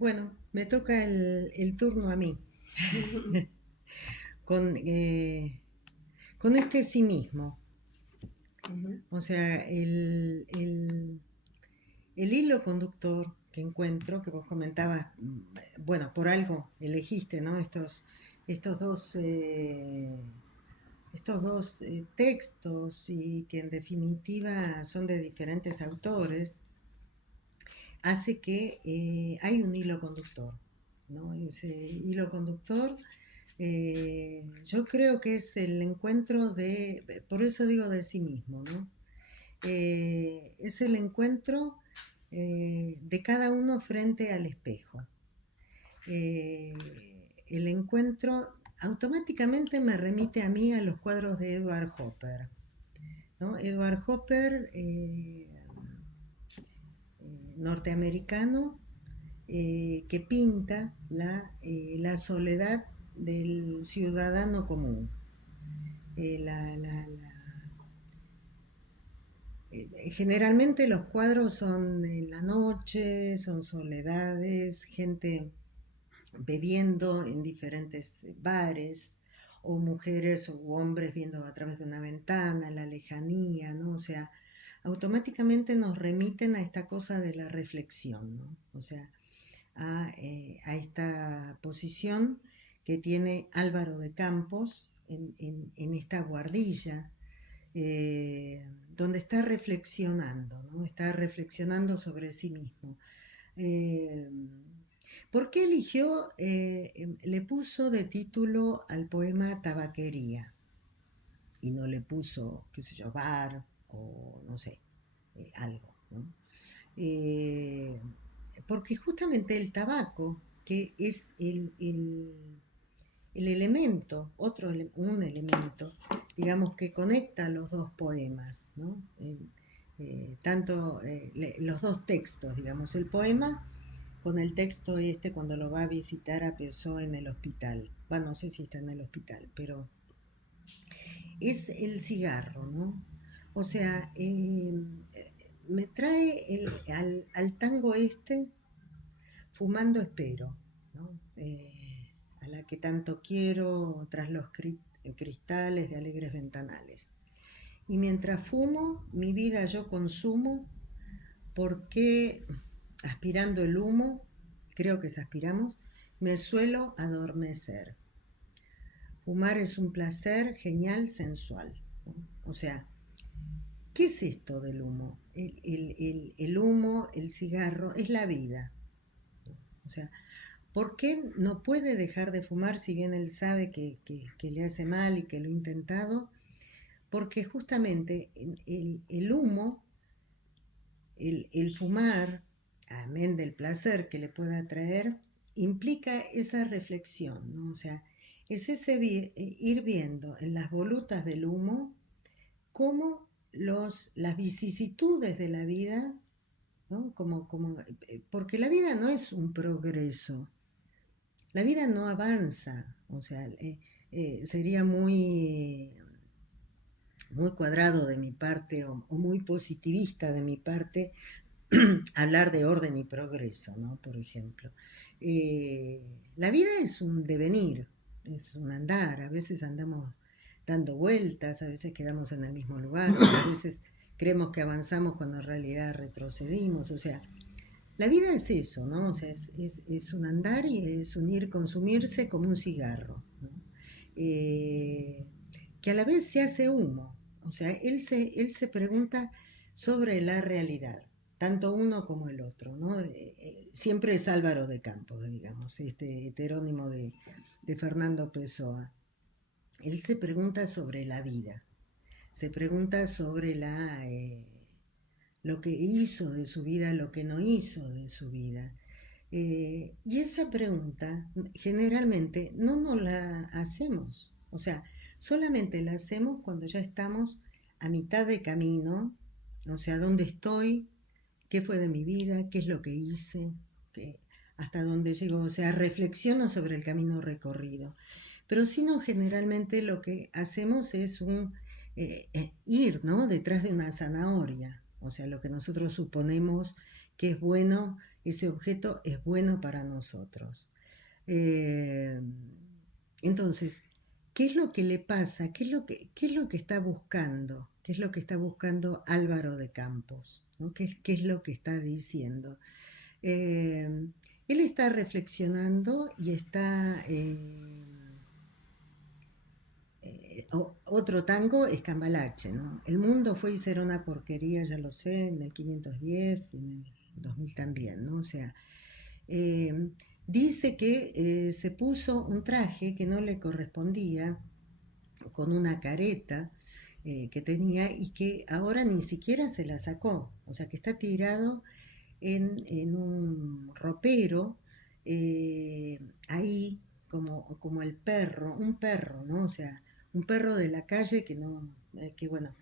Bueno, me toca el turno a mí, con, con este sí mismo. O sea, el hilo conductor que encuentro, que vos comentabas, bueno, por algo elegiste, ¿no? Estos dos, estos dos textos y que en definitiva son de diferentes autores, hace que hay un hilo conductor, ¿no? Ese hilo conductor yo creo que es el encuentro por eso digo de sí mismo, ¿no? Es el encuentro de cada uno frente al espejo. Eh, el encuentro automáticamente me remite a mí a los cuadros de Edward Hopper, ¿no? Edward Hopper, norteamericano, que pinta la soledad del ciudadano común. Generalmente los cuadros son en la noche, son soledades, gente bebiendo en diferentes bares, o mujeres o hombres viendo a través de una ventana, la lejanía, ¿no? O sea, automáticamente nos remiten a esta cosa de la reflexión, ¿no? O sea, a esta posición que tiene Álvaro de Campos en esta guardilla, donde está reflexionando, ¿no? Está reflexionando sobre sí mismo. Eh, ¿Por qué eligió, le puso de título al poema Tabaquería y no le puso, qué sé yo, bar o no sé, algo, ¿no? Eh, Porque justamente el tabaco, que es el elemento, un elemento, digamos, que conecta los dos poemas, ¿no? Los dos textos, digamos, el poema con el texto este cuando lo va a visitar a Pessoa en el hospital. Bueno, no sé si está en el hospital, pero es el cigarro, ¿no? O sea, me trae al tango este fumando espero, ¿no? A la que tanto quiero tras los cristales de alegres ventanales. Y mientras fumo, mi vida yo consumo, porque aspirando el humo, creo que es aspiramos, me suelo adormecer. Fumar es un placer genial, sensual, ¿no? O sea, ¿qué es esto del humo? El humo, el cigarro, es la vida, ¿no? O sea, ¿por qué no puede dejar de fumar si bien él sabe que le hace mal y que lo ha intentado? Porque justamente el humo, el fumar, amén del placer que le pueda traer, implica esa reflexión, ¿no? O sea, es ese ir viendo en las volutas del humo cómo las vicisitudes de la vida, ¿no? Porque la vida no es un progreso, la vida no avanza, o sea, sería muy cuadrado de mi parte o muy positivista de mi parte hablar de orden y progreso, ¿no? Por ejemplo. La vida es un devenir, es un andar, a veces andamos dando vueltas, a veces quedamos en el mismo lugar, a veces creemos que avanzamos cuando en realidad retrocedimos, o sea, la vida es eso, ¿no? O sea, es un andar y es un ir consumirse como un cigarro, ¿no? Eh, que a la vez se hace humo. O sea, él se pregunta sobre la realidad, tanto uno como el otro, ¿no? Siempre es Álvaro de Campos, digamos, este heterónimo de Fernando Pessoa. Él se pregunta sobre la vida, se pregunta sobre lo que hizo de su vida, lo que no hizo de su vida. Y esa pregunta generalmente no nos la hacemos, o sea, solamente la hacemos cuando ya estamos a mitad de camino, o sea, ¿dónde estoy? ¿Qué fue de mi vida? ¿Qué es lo que hice? ¿Hasta dónde llego? O sea, reflexiono sobre el camino recorrido. Pero si no, generalmente lo que hacemos es ir, ¿no? Detrás de una zanahoria, o sea, lo que nosotros suponemos que es bueno ese objeto es bueno para nosotros. Eh, entonces, ¿qué es lo que le pasa? ¿Qué es lo que está buscando? ¿Qué es lo que está buscando Álvaro de Campos? ¿No? ¿Qué es lo que está diciendo? Eh, Él está reflexionando y está... otro tango es Cambalache, ¿no? El mundo fue y será una porquería, ya lo sé, en el 510, en el 2000 también, ¿no? O sea, eh, dice que se puso un traje que no le correspondía, con una careta que tenía y que ahora ni siquiera se la sacó, o sea que está tirado en un ropero, eh, ahí como el perro, un perro, ¿no? O sea, un perro de la calle que no, que bueno,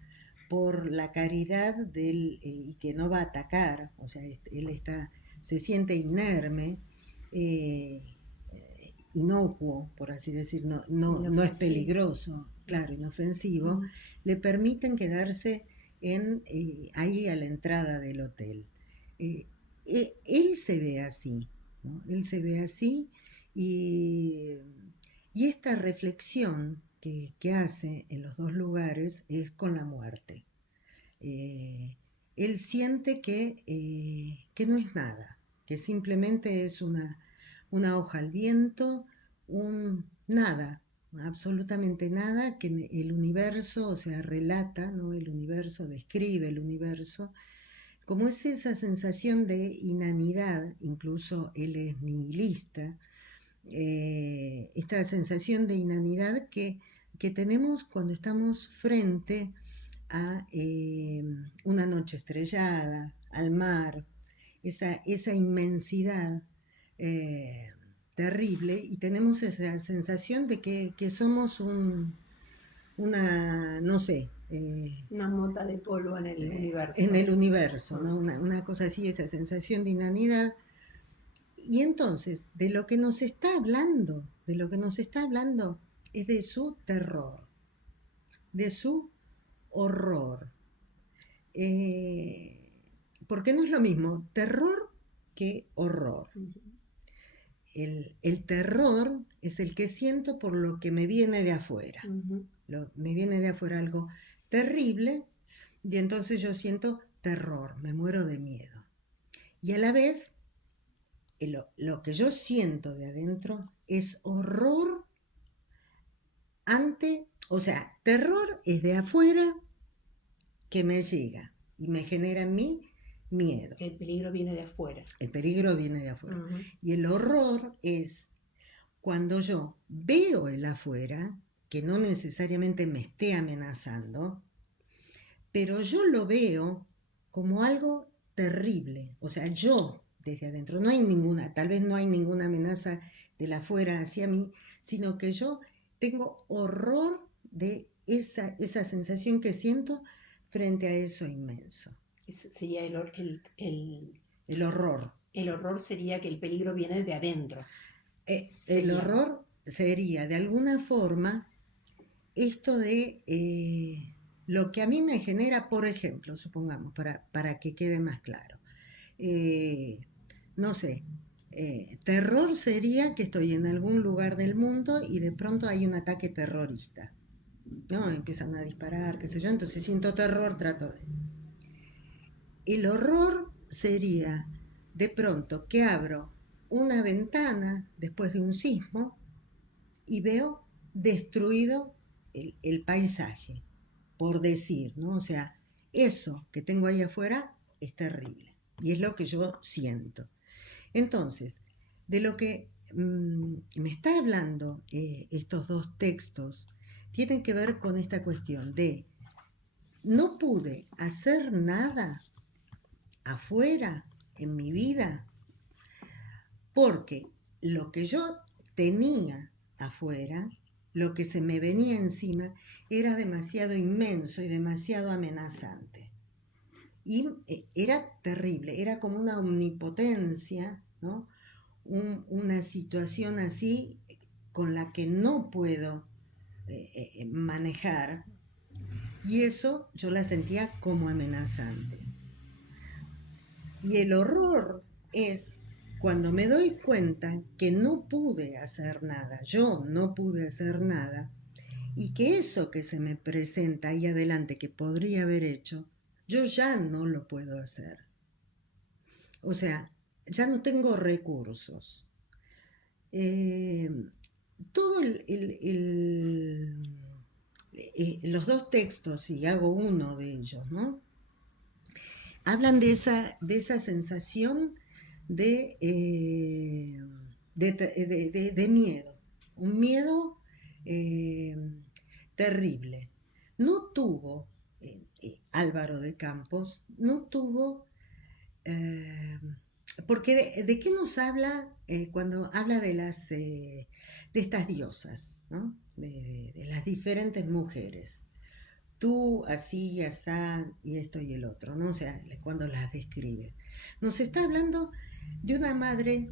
por la caridad de él, y que no va a atacar, o sea, él está, se siente inerme, eh, inocuo, por así decir, no es peligroso, claro, inofensivo, le permiten quedarse ahí a la entrada del hotel. Eh, Él se ve así, ¿no? Él se ve así y, y esta reflexión que hace en los dos lugares es con la muerte. Eh, Él siente que no es nada, que simplemente es una hoja al viento, un nada, absolutamente nada, que el universo, o sea, relata, ¿no? El universo, describe el universo, como es esa sensación de inanidad, incluso él es nihilista, esta sensación de inanidad que tenemos cuando estamos frente a una noche estrellada, al mar, esa inmensidad eh, terrible, y tenemos esa sensación de que somos una, no sé, Una mota de polvo en el en universo. el universo, ¿no? Una cosa así, esa sensación de inanidad. Y entonces, de lo que nos está hablando, de lo que nos está hablando es de su terror, de su horror. Eh, Porque no es lo mismo terror que horror. El terror es el que siento por lo que me viene de afuera. Me viene de afuera algo terrible y entonces yo siento terror, me muero de miedo. Y a la vez, lo que yo siento de adentro es horror ante, o sea, terror es de afuera que me llega y me genera en mí miedo. El peligro viene de afuera. El peligro viene de afuera. Y el horror es cuando yo veo el afuera, que no necesariamente me esté amenazando, pero yo lo veo como algo terrible. O sea, yo desde adentro, no hay ninguna, tal vez no hay ninguna amenaza del afuera hacia mí, sino que yo tengo horror de esa sensación que siento frente a eso inmenso. Ese sería el horror. El horror sería que el peligro viene de adentro. El horror sería, de alguna forma, esto de lo que a mí me genera, por ejemplo, supongamos, para que quede más claro. No sé, terror sería que estoy en algún lugar del mundo y de pronto hay un ataque terrorista, ¿no? Empiezan a disparar, qué sé yo, entonces siento terror, trato de... El horror sería de pronto que abro una ventana después de un sismo y veo destruido el paisaje, por decir, ¿no? O sea, eso que tengo ahí afuera es terrible y es lo que yo siento. Entonces, de lo que me está hablando estos dos textos, tienen que ver con esta cuestión de no pude hacer nada afuera en mi vida porque lo que yo tenía afuera, lo que se me venía encima, era demasiado inmenso y demasiado amenazante. Y era terrible, era como una omnipotencia, ¿no? Una situación así con la que no puedo manejar, y eso yo la sentía como amenazante. Y el horror es cuando me doy cuenta que no pude hacer nada, yo no pude hacer nada, y que eso que se me presenta ahí adelante que podría haber hecho, yo ya no lo puedo hacer. O sea, ya no tengo recursos. Eh, todo los dos textos, y hago uno de ellos, ¿no? Hablan de esa sensación de miedo, un miedo eh, terrible. No tuvo, Álvaro de Campos, no tuvo, eh, porque de qué nos habla cuando habla de estas diosas, ¿no? De las diferentes mujeres. Tú, así, asá, y esto y el otro, ¿no? O sea, cuando las describe. Nos está hablando de una madre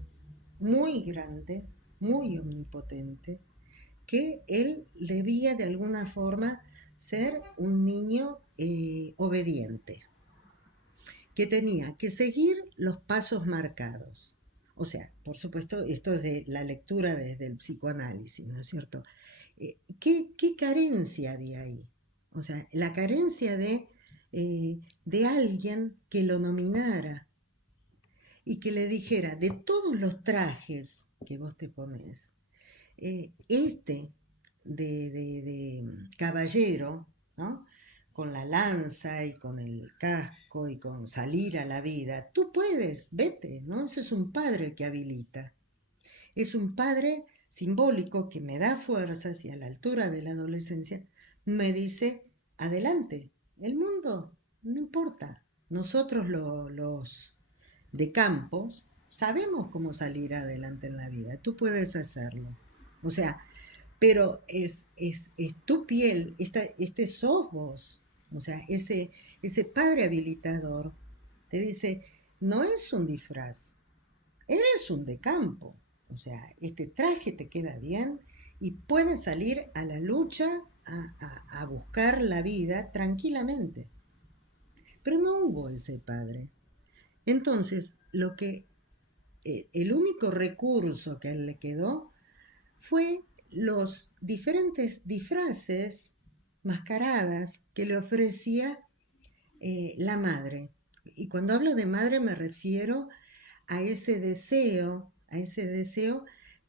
muy grande, muy omnipotente, que él debía de alguna forma ser un niño obediente, que tenía que seguir los pasos marcados. O sea, por supuesto, esto es de la lectura desde el psicoanálisis, ¿no es cierto? ¿Qué carencia había ahí? O sea, la carencia de alguien que lo nominara y que le dijera, de todos los trajes que vos te pones, este de caballero, ¿no? Con la lanza y con el casco y con salir a la vida, tú puedes, vete, ¿no? Eso es un padre que habilita. Es un padre simbólico que me da fuerzas y a la altura de la adolescencia me dice, adelante, el mundo, no importa. Nosotros los de campos sabemos cómo salir adelante en la vida, tú puedes hacerlo. O sea, pero es tu piel, este sos vos. O sea, ese padre habilitador te dice, no es un disfraz, eres un de campo. O sea, este traje te queda bien y puedes salir a la lucha, a buscar la vida tranquilamente. Pero no hubo ese padre. Entonces, el único recurso que a él le quedó fue los diferentes disfraces, mascaradas que le ofrecía la madre. Y cuando hablo de madre me refiero a ese deseo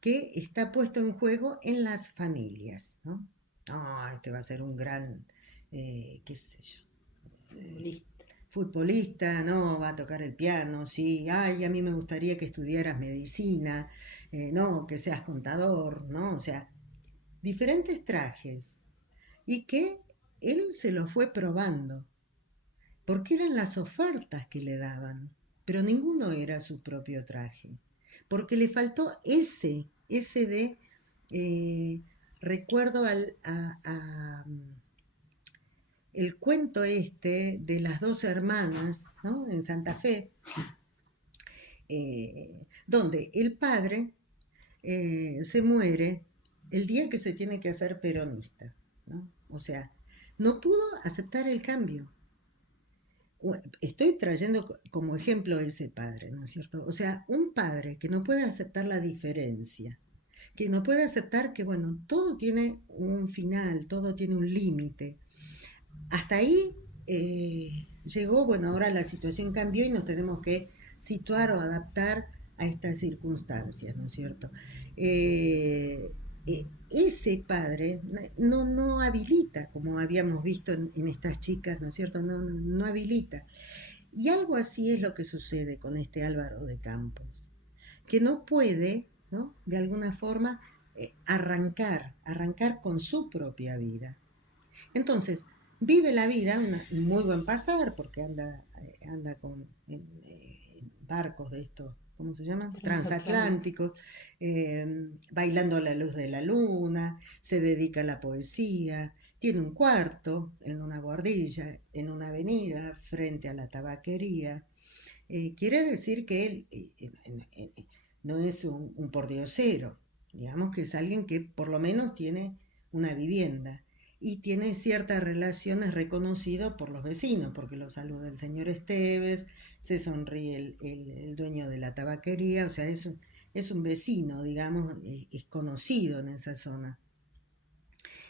que está puesto en juego en las familias, ¿no? Este va a ser un gran, qué sé yo, futbolista, no, va a tocar el piano, sí, ay, a mí me gustaría que estudiaras medicina, no, que seas contador, ¿no? O sea, diferentes trajes y que él se los fue probando, porque eran las ofertas que le daban, pero ninguno era su propio traje, porque le faltó ese recuerdo el cuento este de las dos hermanas, ¿no? En Santa Fe, donde el padre se muere el día que se tiene que hacer peronista, ¿no? O sea, no pudo aceptar el cambio. Estoy trayendo como ejemplo a ese padre, ¿no es cierto? O sea, un padre que no puede aceptar la diferencia, que no puede aceptar que, bueno, todo tiene un final, todo tiene un límite. Hasta ahí llegó, bueno, ahora la situación cambió y nos tenemos que situar o adaptar a estas circunstancias, ¿no es cierto? Ese padre no habilita, como habíamos visto en estas chicas, ¿no es cierto? No habilita. Y algo así es lo que sucede con este Álvaro de Campos, que no puede, ¿no? De alguna forma, arrancar con su propia vida. Entonces, vive la vida, un muy buen pasar, porque anda con barcos de estos, ¿cómo se llaman? Transatlánticos, bailando a la luz de la luna, se dedica a la poesía, tiene un cuarto en una guardilla, en una avenida, frente a la tabaquería. Quiere decir que él no es un pordiosero, digamos que es alguien que por lo menos tiene una vivienda. y tiene ciertas relaciones reconocidas por los vecinos, porque lo saluda el señor Esteves, se sonríe el dueño de la tabaquería, o sea, es un vecino, digamos, es conocido en esa zona.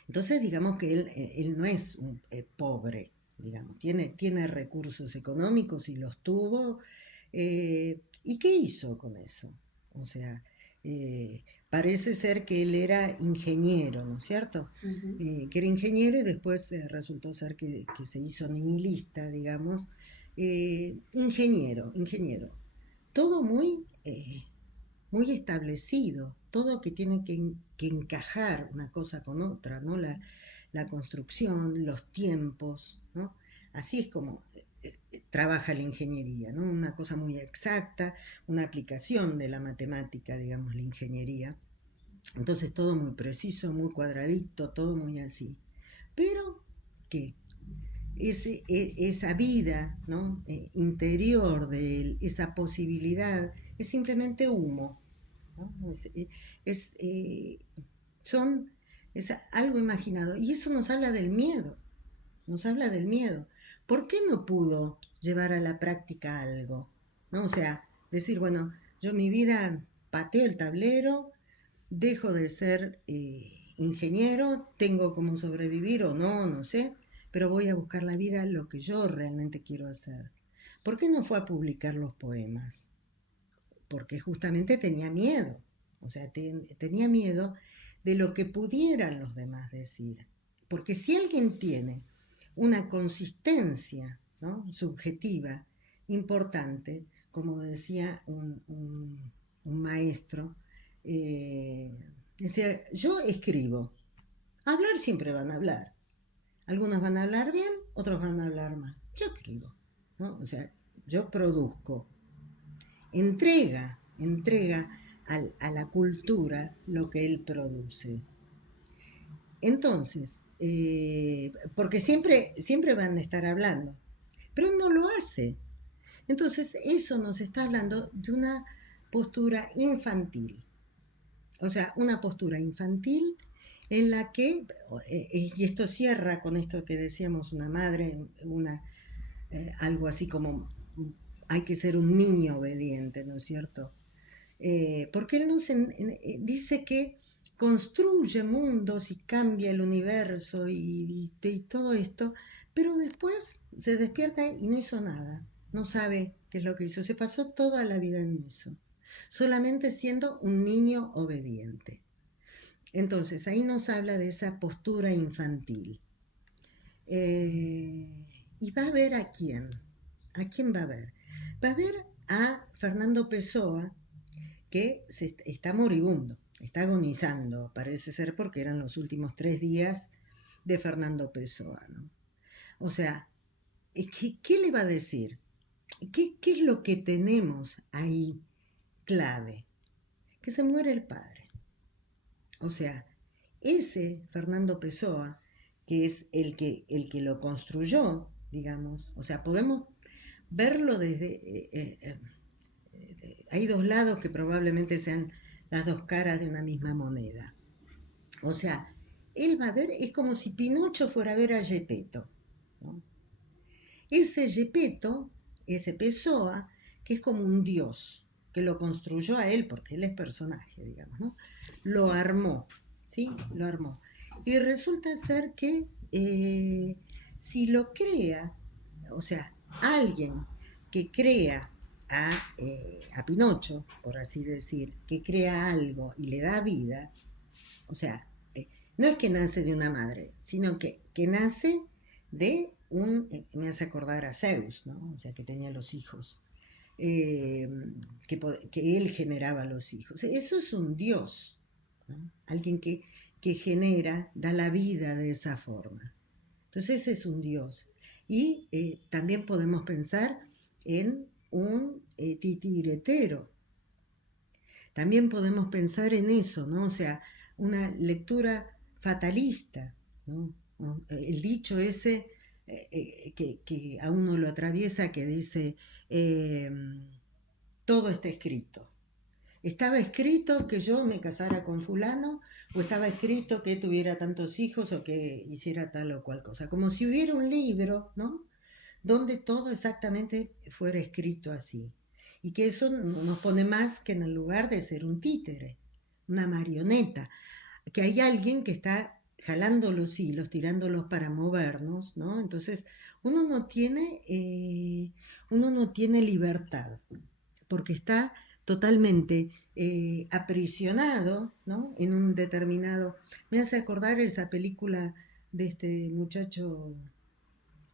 Entonces, digamos que él no es un pobre, digamos, tiene recursos económicos y los tuvo. ¿Y qué hizo con eso? O sea, parece ser que él era ingeniero, ¿no es cierto? Que era ingeniero y después resultó ser que se hizo nihilista, digamos. Ingeniero. Todo muy establecido, todo que tiene que encajar una cosa con otra, ¿no? La construcción, los tiempos, ¿no? Así es como trabaja la ingeniería, ¿no? Una cosa muy exacta, una aplicación de la matemática, digamos, la ingeniería. Entonces todo muy preciso, muy cuadradito, todo muy así. Pero, ¿qué? Esa vida, ¿no? Interior de él, esa posibilidad, es simplemente humo, ¿no? Es, eh, son, es algo imaginado. Y eso nos habla del miedo. ¿Por qué no pudo llevar a la práctica algo? ¿No? O sea, decir, bueno, yo mi vida pateo el tablero, dejo de ser ingeniero, tengo cómo sobrevivir o no, no sé, pero voy a buscar la vida lo que yo realmente quiero hacer. ¿Por qué no fue a publicar los poemas? Porque justamente tenía miedo, o sea, tenía miedo de lo que pudieran los demás decir. Porque si alguien tiene una consistencia, ¿no? Subjetiva importante, como decía un maestro, decía, yo escribo, hablar siempre van a hablar, algunos van a hablar bien, otros van a hablar mal, yo escribo, ¿no? O sea, yo produzco, entrega a la cultura lo que él produce. Entonces, porque siempre van a estar hablando, pero él no lo hace. Entonces, eso nos está hablando de una postura infantil. O sea, una postura infantil en la que, y esto cierra con esto que decíamos, una madre, algo así como hay que ser un niño obediente, ¿no es cierto? Porque él dice que construye mundos y cambia el universo y todo esto, pero después se despierta y no hizo nada, no sabe qué es lo que hizo, se pasó toda la vida en eso, solamente siendo un niño obediente. Entonces ahí nos habla de esa postura infantil. Y va a ver a quién va a ver. Va a ver a Fernando Pessoa, que está moribundo, está agonizando, parece ser, porque eran los últimos 3 días de Fernando Pessoa, ¿no? O sea, ¿qué le va a decir? ¿Qué es lo que tenemos ahí clave? Que se muere el padre. O sea, ese Fernando Pessoa, que es el que lo construyó, digamos, o sea, podemos verlo desde... hay dos lados que probablemente sean las dos caras de una misma moneda. O sea, él va a ver, es como si Pinocho fuera a ver a Gepetto, ¿no? Ese Gepetto, ese Pessoa, que es como un dios, que lo construyó a él, porque él es personaje, digamos, ¿no? Lo armó, ¿sí? Lo armó. Y resulta ser que si lo crea, o sea, alguien que crea a Pinocho, por así decir, que crea algo y le da vida, o sea, no es que nace de una madre, sino que nace de me hace acordar a Zeus, ¿no? O sea, que tenía los hijos, que él generaba los hijos. Eso es un dios, ¿no? Alguien que genera, da la vida de esa forma. Entonces ese es un dios. Y también podemos pensar en un titiretero. También podemos pensar en eso, ¿no? O sea, una lectura fatalista, ¿no? El dicho ese que a uno lo atraviesa, que dice, todo está escrito. Estaba escrito que yo me casara con fulano, o estaba escrito que tuviera tantos hijos o que hiciera tal o cual cosa, como si hubiera un libro, ¿no? Donde todo exactamente fuera escrito así. Y que eso no nos pone más que en el lugar de ser un títere, una marioneta, que hay alguien que está jalando los hilos, tirándolos para movernos, ¿no? Entonces uno no tiene libertad, porque está totalmente aprisionado, ¿no? En un determinado... Me hace acordar esa película de este muchacho,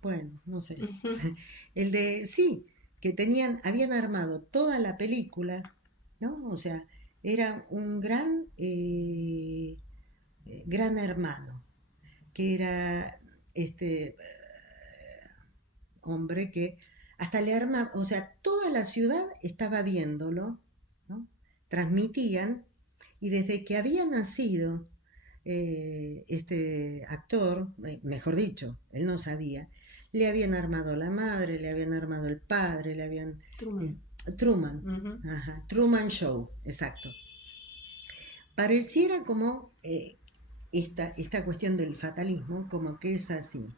bueno, no sé, el de, sí, que habían armado toda la película, ¿no? O sea, era un gran hermano, que era este hombre que hasta le arma, o sea, toda la ciudad estaba viéndolo, ¿no? Transmitían, y desde que había nacido este actor, mejor dicho, él no sabía, le habían armado la madre, le habían armado el padre, le habían... Truman. Truman, Uh-huh. Truman Show, exacto. Pareciera como esta cuestión del fatalismo, como que es así.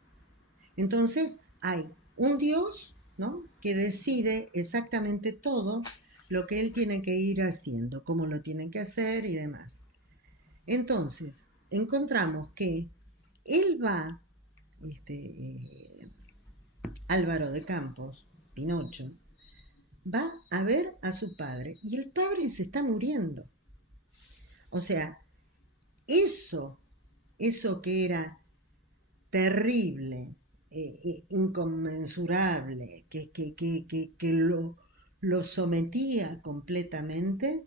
Entonces hay un Dios, ¿no? Que decide exactamente todo lo que él tiene que ir haciendo, cómo lo tiene que hacer y demás. Entonces, encontramos que él va, Álvaro de Campos, Pinocho, va a ver a su padre y el padre se está muriendo. O sea, eso que era terrible, inconmensurable, que lo sometía completamente,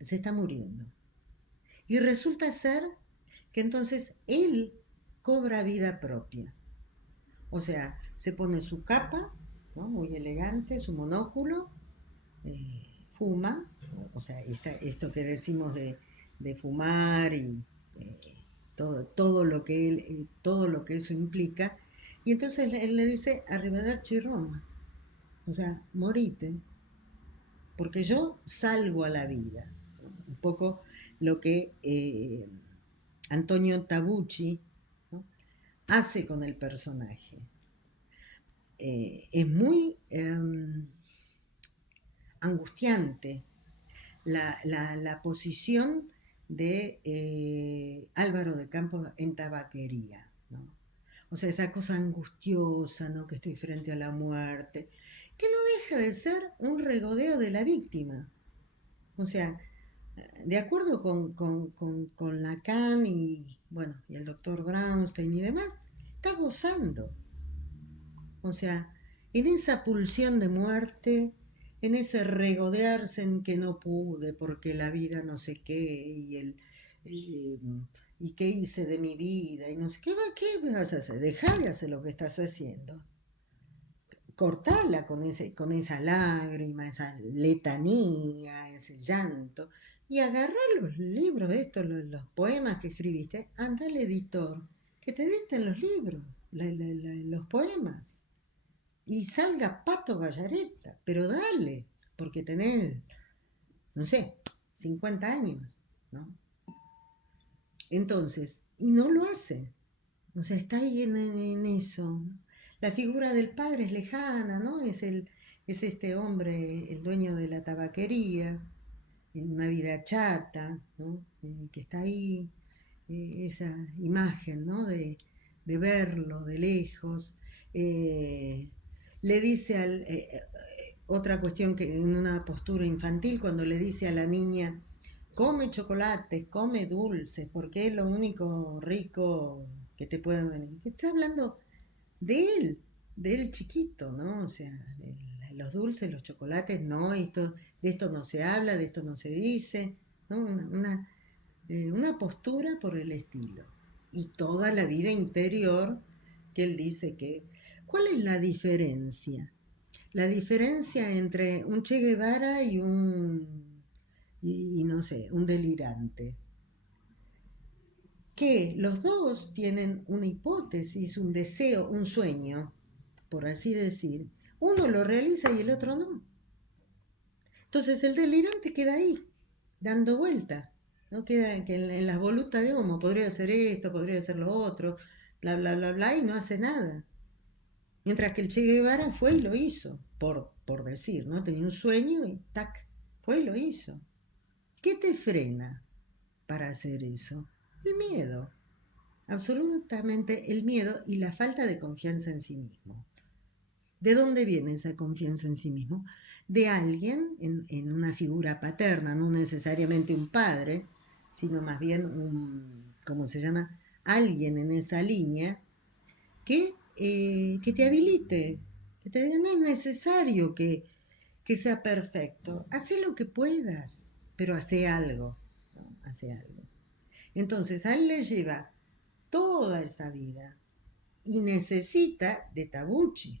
se está muriendo. Y resulta ser que entonces él cobra vida propia. O sea, se pone su capa, ¿no? Muy elegante, su monóculo, fuma, o sea, esto que decimos de fumar y eh, todo lo que eso implica, y entonces él le dice arrivederci Roma, o sea, morite, porque yo salgo a la vida. Un poco lo que Antonio Tabucci, ¿no? Hace con el personaje. Es muy angustiante la posición de Álvaro de Campos en Tabaquería, ¿no? O sea, esa cosa angustiosa, ¿no? Que estoy frente a la muerte, que no deja de ser un regodeo de la víctima. O sea, de acuerdo con Lacan y, bueno, y el doctor Brownstein y demás, está gozando. O sea, en esa pulsión de muerte, en ese regodearse en que no pude porque la vida no sé qué y, y qué hice de mi vida y no sé qué vas a hacer, dejá de hacer lo que estás haciendo, cortala con esa lágrima, esa letanía, ese llanto, y agarrar los libros estos, los poemas que escribiste, anda al editor, que te dicten los libros, los poemas, y salga Pato Gallareta, pero dale, porque tenés, no sé, 50 años, ¿no? Entonces, y no lo hace, o sea, está ahí en eso, ¿no? La figura del padre es lejana, ¿no? Es este hombre, el dueño de la tabaquería, en una vida chata, ¿no? Que está ahí, esa imagen, ¿no? De verlo de lejos. Le dice otra cuestión que en una postura infantil, cuando le dice a la niña, come chocolates, come dulces, porque es lo único rico que te pueden venir. Está hablando de él chiquito, ¿no? O sea, los dulces, los chocolates, no, de esto no se habla, de esto no se dice, ¿no? Una postura por el estilo. Y toda la vida interior que él dice que... ¿Cuál es la diferencia? La diferencia entre un Che Guevara y no sé, un delirante. Que los dos tienen una hipótesis, un deseo, un sueño, por así decir. Uno lo realiza y el otro no. Entonces el delirante queda ahí, dando vuelta, no queda que en las volutas de humo, podría hacer esto, podría hacer lo otro, bla, bla, bla, bla, y no hace nada. Mientras que el Che Guevara fue y lo hizo, por decir, ¿no? Tenía un sueño y tac, fue y lo hizo. ¿Qué te frena para hacer eso? El miedo, absolutamente el miedo y la falta de confianza en sí mismo. ¿De dónde viene esa confianza en sí mismo? De alguien en una figura paterna, no necesariamente un padre, sino más bien un, ¿cómo se llama? Alguien en esa línea que te habilite, que te diga, no es necesario que sea perfecto, hace lo que puedas, pero hace algo, ¿no? Hace algo. Entonces a él le lleva toda esa vida y necesita de Tabucchi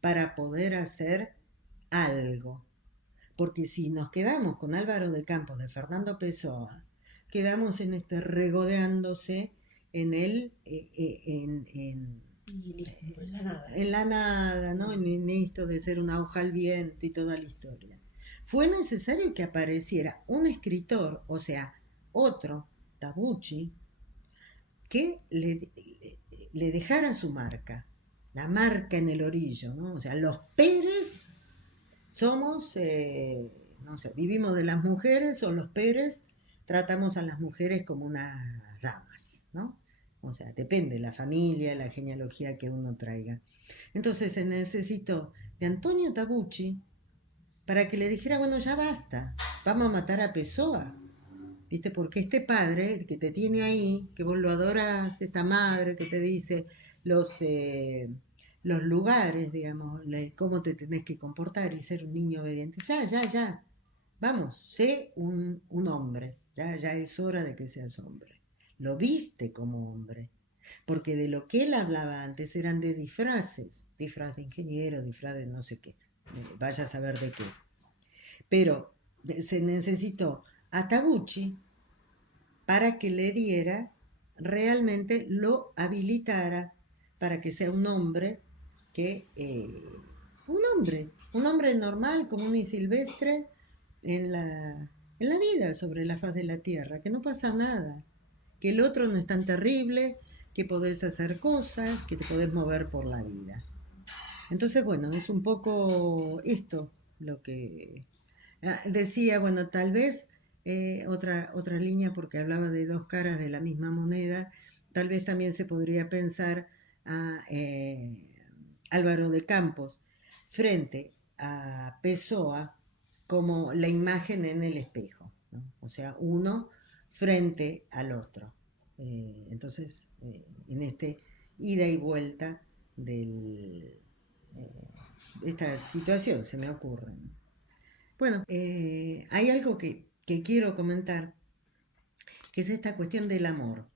para poder hacer algo. Porque si nos quedamos con Álvaro de Campos, de Fernando Pessoa, quedamos en este regodeándose en el, en la nada, ¿no? En esto de ser una hoja al viento y toda la historia. Fue necesario que apareciera un escritor, o sea, otro, Tabucchi, que le dejara su marca, la marca en el orillo, ¿no? O sea, los Pérez somos, no sé, vivimos de las mujeres o los Pérez tratamos a las mujeres como unas damas, ¿no? O sea, depende la familia, la genealogía que uno traiga. Entonces se necesitó de Antonio Tabucci para que le dijera, bueno, ya basta, vamos a matar a Pessoa, ¿viste? Porque este padre que te tiene ahí, que vos lo adorás, esta madre que te dice los lugares, digamos, cómo te tenés que comportar y ser un niño obediente, ya, vamos, sé un hombre, ya es hora de que seas hombre. Lo viste como hombre, porque de lo que él hablaba antes eran de disfraces, disfraz de ingeniero, disfraz de no sé qué, vaya a saber de qué. Pero se necesitó a Tabucci para que le diera, realmente lo habilitara para que sea un hombre que, un hombre normal, común y silvestre en la vida sobre la faz de la tierra, que no pasa nada, que el otro no es tan terrible, que podés hacer cosas, que te podés mover por la vida. Entonces, bueno, es un poco esto lo que decía, bueno, tal vez otra línea, porque hablaba de dos caras de la misma moneda, tal vez también se podría pensar a Álvaro de Campos frente a Pessoa como la imagen en el espejo, ¿no? O sea, uno frente al otro. Entonces, en este ida y vuelta de esta situación se me ocurre, ¿no? Bueno, hay algo que quiero comentar, que es esta cuestión del amor.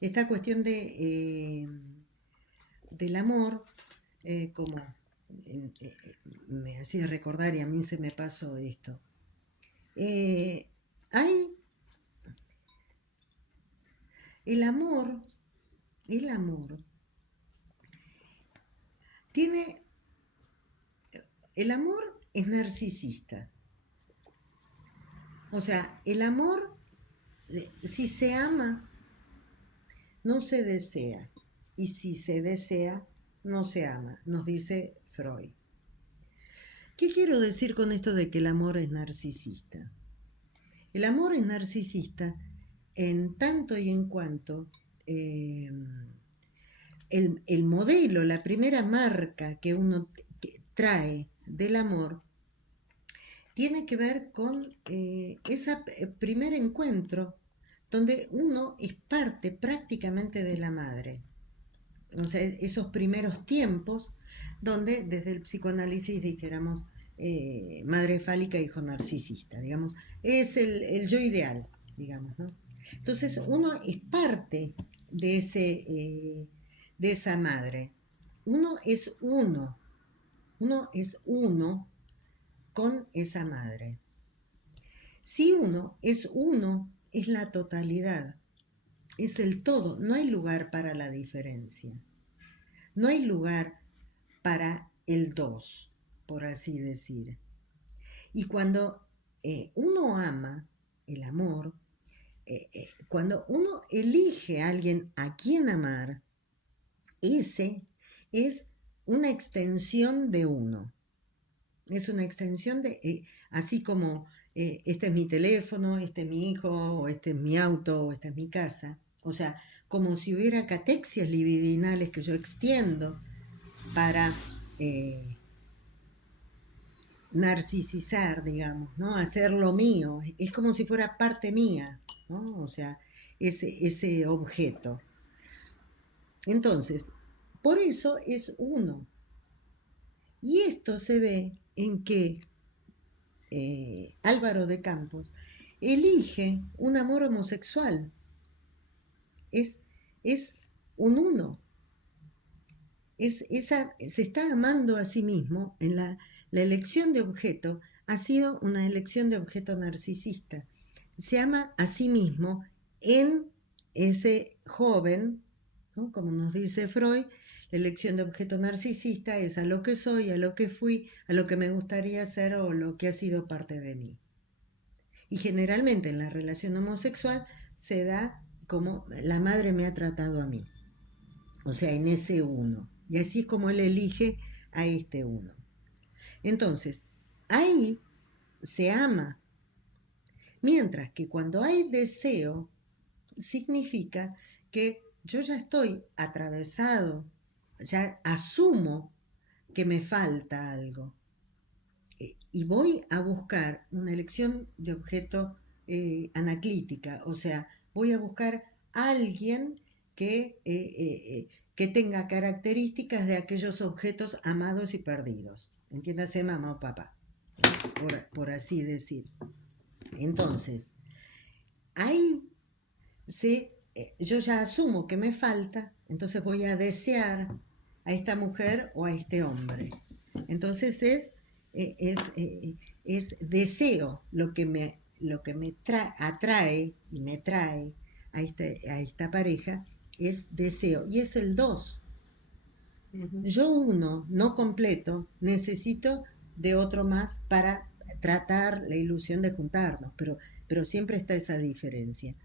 Esta cuestión del amor, como me hacía recordar y a mí se me pasó esto. Hay el amor tiene, el amor es narcisista. O sea, el amor, si se ama, no se desea. Y si se desea, no se ama, nos dice Freud. ¿Qué quiero decir con esto de que el amor es narcisista? El amor es narcisista en tanto y en cuanto el modelo, la primera marca que uno trae del amor, tiene que ver con ese primer encuentro donde uno es parte prácticamente de la madre. O sea, esos primeros tiempos donde desde el psicoanálisis dijéramos madre fálica, hijo narcisista, digamos, es el yo ideal, digamos, ¿no? Entonces uno es parte de esa madre. Uno es uno con esa madre. Si uno es uno, es la totalidad, es el todo, no hay lugar para la diferencia, no hay lugar para el dos, por así decir. Y cuando uno ama, el amor, cuando uno elige a alguien a quien amar, ese es una extensión de uno. Es una extensión de, así como este es mi teléfono, este es mi hijo, o este es mi auto, o esta es mi casa. O sea, como si hubiera catexias libidinales que yo extiendo para narcisizar, digamos, ¿no? Hacer lo mío. Es como si fuera parte mía, ¿no? O sea, ese objeto. Entonces, por eso es uno. Y esto se ve en que Álvaro de Campos elige un amor homosexual. Es un uno. Se está amando a sí mismo. En la elección de objeto ha sido una elección de objeto narcisista. Se ama a sí mismo en ese joven, ¿no? Como nos dice Freud, la elección de objeto narcisista es a lo que soy, a lo que fui, a lo que me gustaría ser o lo que ha sido parte de mí. Y generalmente en la relación homosexual se da como la madre me ha tratado a mí, o sea, en ese uno. Y así es como él elige a este uno. Entonces, ahí se ama. Mientras que cuando hay deseo, significa que yo ya estoy atravesado, ya asumo que me falta algo. Y voy a buscar una elección de objeto anaclítica, o sea, voy a buscar a alguien que tenga características de aquellos objetos amados y perdidos. Entiéndase, mamá o papá, por así decir. Entonces, ahí yo ya asumo que me falta, entonces voy a desear a esta mujer o a este hombre. Entonces es deseo lo que me atrae y me trae a esta pareja, es deseo. Y es el 2. Yo uno, no completo, necesito de otro más para tratar la ilusión de juntarnos, pero siempre está esa diferencia.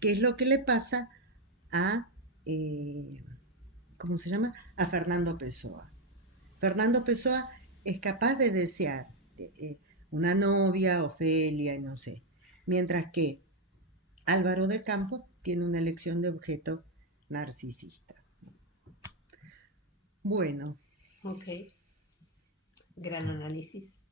¿Qué es lo que le pasa a, ¿cómo se llama? A Fernando Pessoa. Fernando Pessoa es capaz de desear una novia, Ofelia, no sé, mientras que Álvaro de Campos tiene una elección de objeto narcisista. Bueno. Ok. Gran análisis.